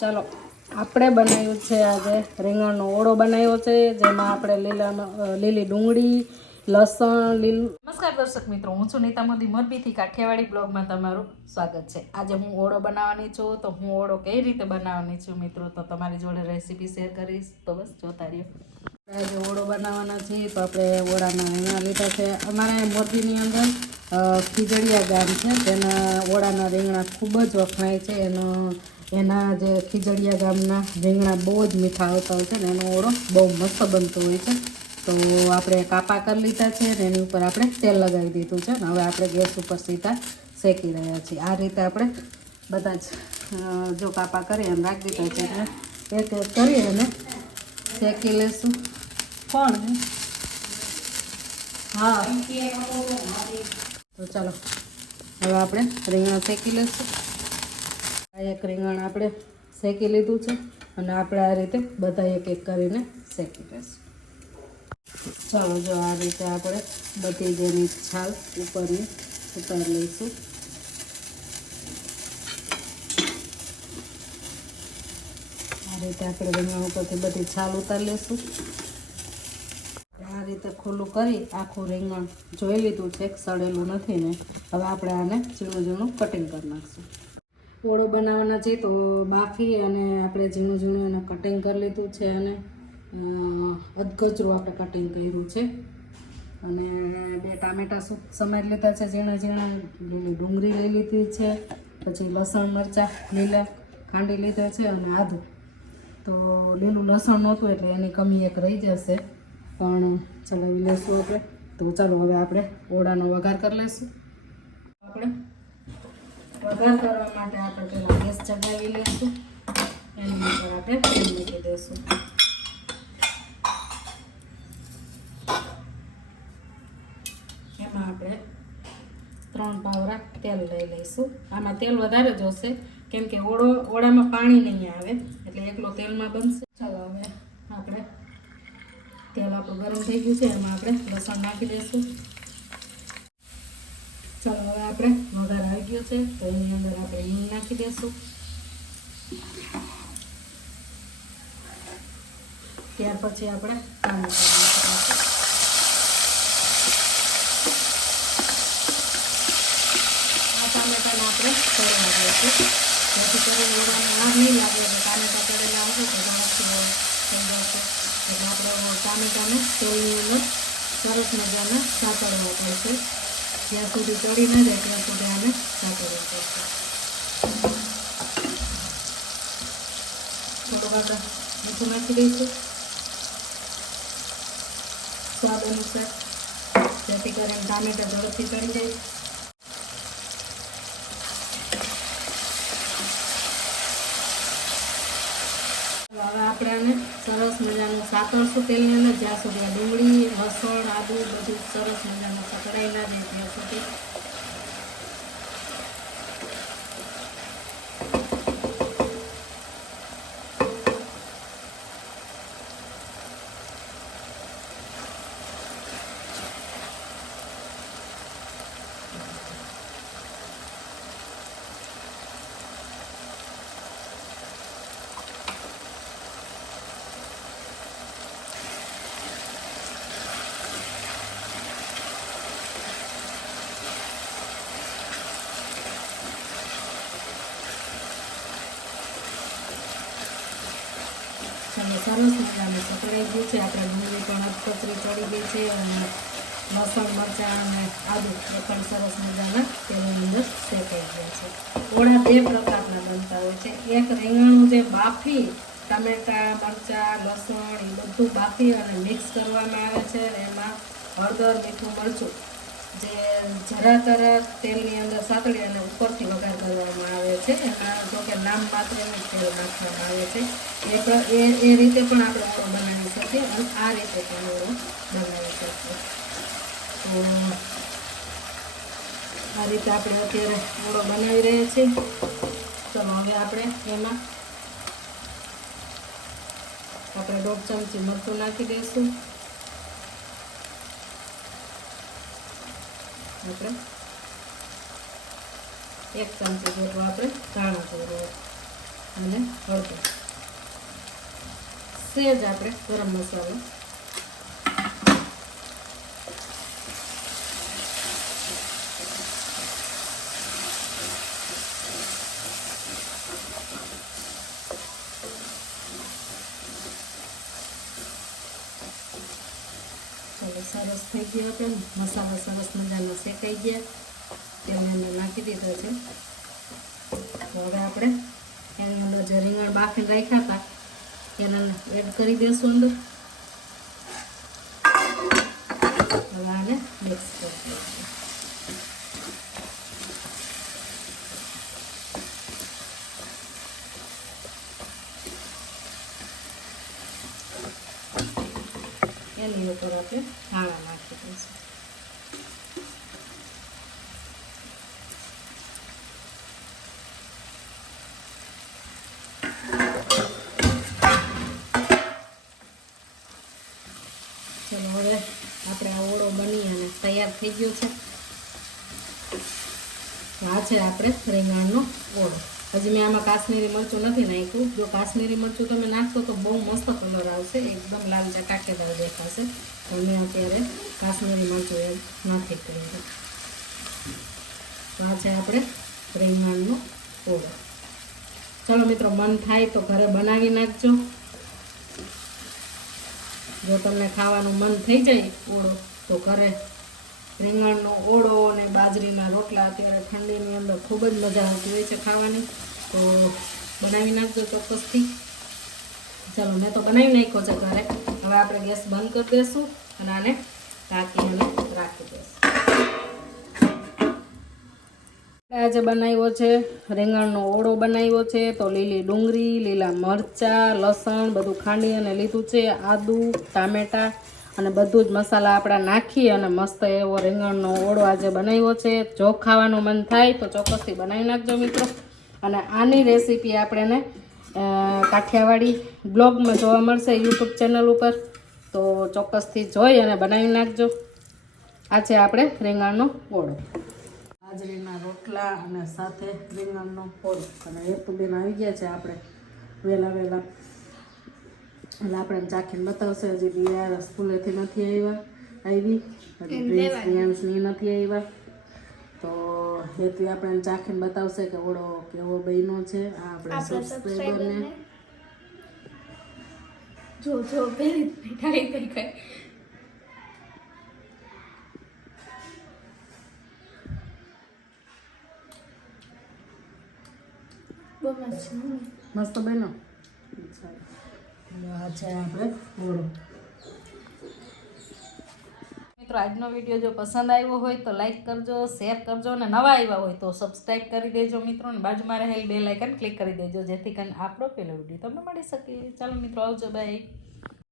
ચાલો, આપણે બનાવ્યું છે આજે રીંગણનો ઓળો બનાવ્યો છે, જેમાં આપણે લીલા લીલી ડુંગળી, લસણ, લીલું નમસ્કાર દર્શક મિત્રો, હું છું નીતા મોદી, મોરબીથી કાઠિયાવાડી બ્લોગમાં તમારું સ્વાગત છે. આજે હું ઓળો બનાવવાની છું, તો હું ઓળો કઈ રીતે બનાવવાની છું મિત્રો? તો તમારી જોડે રેસીપી શેર કરીશ. તો બસ, જોતા રહ્યો. આજે ઓળો બનાવવાના છીએ, તો આપણે ઓળાના રીંગણ લીધા છે. અમારા મોરબીની અંદર ખીજડીયા ગામ છે, તેના ઓળાના રીંગણા ખૂબ જ વખણાય છે. એનો એના જે ખીજડીયા ગામના રીંગણા બહુ જ મીઠા આવતા હોય છે ને એનો ઓળો બહુ મસ્ત બનતો હોય છે. તો આપણે કાપા કરી લીધા છે ને એની ઉપર આપણે તેલ લગાવી દીધું છે ને હવે આપણે ગેસ ઉપર સીધા શેકી રહ્યા છીએ. આ રીતે આપણે બધા જ જો કાપા કરી અને રાખી દીધા છે એક એક કરી અને શેકી લેશું. કોણ? હા. તો ચાલો, હવે આપણે રીંગણા શેકી લઈશું આ એક રીંગણ આપણે શેકી લીધું છે અને આપણે આ રીતે બધા એક એક કરીને શેકી લઈશું ચાલો, જો આ રીતે આપણે બધી જેની છાલ ઉપરની ઉતારી લઈશું. આ રીતે આપણે રીંગણ ઉપરથી બધી છાલ ઉતારી લઈશું આ રીતે ખુલ્લું કરી આખું રીંગણ જોઈ લીધું છે, સડેલું નથી ને. હવે આપણે આને ઝીણું ઝીણું કટિંગ કરી નાખશું. ઓળો બનાવવાના છે, તો બાફી અને આપણે ઝીણું ઝીણું એને કટિંગ કરી લીધું છે અને અધકચરું આપણે કટિંગ કર્યું છે. અને બે ટામેટા સૂપ સમારી લીધા છે, ઝીણા ઝીણા લીલી ડુંગળી લઈ લીધી છે, પછી લસણ મરચાં, લીલા ખાંડી લીધા છે અને આદું. તો લીલું લસણ નહોતું એટલે એની કમી એક રહી જશે, પણ ચલાવી લઈશું આપણે. તો ચાલો હવે આપણે ઓળાનો વઘાર કરી લઈશું આપણે વઘાર કરવા માટે આપણે પહેલાં ગેસ ચગાવી લઈશું. એની ઉપર આપણે તેલ મૂકી દઈશું. એમાં આપણે ત્રણ પાવરા તેલ લઈ લઈશું. આમાં તેલ વધારે જોશે કેમ કે ઓળો, ઓળામાં પાણી નહીં આવે, એટલે એકલો તેલમાં બનશે. ચાલો હવે આપણે તેલ આપણું ગરમ થઈ ગયું છે, એમાં આપણે લસણ નાખી દઈશું. આપણે વઘાર આવી ગયો છે તો એની અંદર આપણે હિંગ નાખી દઈશું ત્યાર પછી આપણે ટામેટા નાખી દઈશું આ ટામેટાને આપણે તળવા દઈશું જેથી કરીને ઓળાને વાર નહીં લાગે એટલે ટામેટા તળેલા હશે તો ઝડપથી થઈ જશે એટલે આપણે ટામેટાને તેલની અંદર સરસ મજાના સાતળવા પડશે જ્યાં સુધી ચડી ન જાય ત્યાં સુધી આને સાતળવા પડશે થોડો આપણે મીઠું નાખી દઈશું. સ્વાદ અનુસાર. જેથી કરીને ટામેટા ઝડપથી ચડી જાય. હવે આપણે આને સરસ મજાનું સાતળશું તેલની અંદર જ્યાં સુધી ડુંગળી, લસણ, આદુ બધું સરસ મજાનું સકડાઈ ના જાય ત્યાં સુધી ચાલો સરસ મજાનું સકડાઈ ગયું છે, આપણે ડુંગળી પણ અધકચરી ચડી ગઈ છે અને લસણ, મરચાં અને આદુ એ પણ સરસ મજાના તેની અંદર શેકાઈ ગયા છે. ઓળા બે પ્રકારના બનતા હોય છે. એક રીંગણું જે બાફી, ટમેટાં, મરચાં, લસણ એ બધું બાફી અને મિક્સ કરવામાં આવે છે એમાં હળદર, મીઠું, મરચું જે જરા તરા તેલની અંદર સાતળી અને ઉપરથી વઘાર કરવામાં આવે છે. એમાં જો કે નામ માત્ર એને તેલ નાખવામાં આવે છે. એ એ રીતે પણ આપણે ઓળો બનાવી શકીએ અને આ રીતે પણ ઓળો બનાવી શકીએ. તો આ રીતે આપણે અત્યારે ઓળો બનાવી રહ્યા છીએ. ચલો હવે આપણે એમાં આપણે દોઢ ચમચી મરચું નાખી દઈશું. આપણે એક ચમચી જેટલો આપણે ધાણો જીરું અને હળદર સેજ આપણે ગરમ મસાલો ચાલો સરસ થઈ ગયો હતો. મસાલા સરસ મજાનો શેકાઈ ગયા. તેલની અંદર નાખી દીધો છે. તો હવે આપણે એની અંદર જે રીંગણ બાફીને રાખ્યા હતા, એને એડ કરી દઈશું અંદર. હવે આને મિક્સ કરી દઈશું એની ઉપર આપણે ધાણા નાખી દઈશું. ચલો, હવે આપણે આ ઓળો બની અને તૈયાર થઈ ગયો છે. આ છે આપણે રીંગણનો ઓળો. હજી મેં આમાં કાશ્મીરી મરચું નથી નાખ્યું. જો કાશ્મીરી મરચું તમે નાખશો તો બહુ મસ્ત કલર આવશે. એકદમ લાલ ચટાકેદાર દેખાશે. મેં અત્યારે કાશ્મીરી મરચું એ નથી કર્યું તો આ છે આપણે રીંગણનો ઓળો. ચલો મિત્રો, મન થાય તો ઘરે બનાવી નાખજો. જો તમને ખાવાનું મન થઈ જાય ઓળો, તો ઘરે રીંગણનો ઓળો અને બાજરીના રોટલા અત્યારે ઠંડીની અંદર ખૂબ જ મજા આવતી હોય છે ખાવાની. તો બનાવી નાખજો ચોક્કસથી. ચાલો, મેં તો બનાવી નાખ્યો છે ઘરે. હવે આપણે ગેસ બંધ કરી દઈશું અને આને રાખી અને રાખી દઈશું આજે બનાવ્યો છે, રીંગણનો ઓળો બનાવ્યો છે, તો લીલી ડુંગળી, લીલા મરચાં, લસણ બધું ખાંડી અને લીધું છે, આદુ, ટામેટાં. અને બધું જ મસાલા આપણા નાખી અને મસ્ત એવો રીંગણનો ઓળો આજે બનાવ્યો છે. જો ખાવાનું મન થાય તો ચોક્કસથી બનાવી નાખજો મિત્રો. અને આની રેસીપી આપણને કાઠિયાવાડી બ્લોગમાં જોવા મળશે યુટ્યુબ ચેનલ ઉપર. તો ચોક્કસથી જોઈ અને બનાવી નાખજો. આ છે આપણે રીંગણનો ઓળો. બાજરીના રોટલા અને સાથે રીંગણનો ઓળો. અને હેતુબેન આવી ગયા છે આપણે વહેલા વહેલા એટલે આપણે ચાખીને બતાવશે હજી બિયાર સ્કૂલેથી નથી આવ્યા આવી. હજી નથી આવ્યા. તો હેતુ આપણે ચાખીને બતાવશે કે ઓળો કેવો બન્યો છે આ આપણે સબસ્ક્રાઈબરને જો જો પેલી મીઠાઈ થઈ ગઈ. બહુ મસ્ત બહેનો મસ્ત આ છે આપણે ઓળો મિત્રો, આજનો વીડિયો જો પસંદ આવ્યો હોય તો લાઈક કરજો, શેર કરજો અને નવા આવ્યા હોય તો સબસ્ક્રાઈબ કરી દેજો મિત્રો અને બાજુમાં રહેલ બે લાઇકન ક્લિક કરી દેજો જેથી કરીને આપણો પેલો વીડિયો તમને મળી શકે. ચાલો મિત્રો, આવજો બાય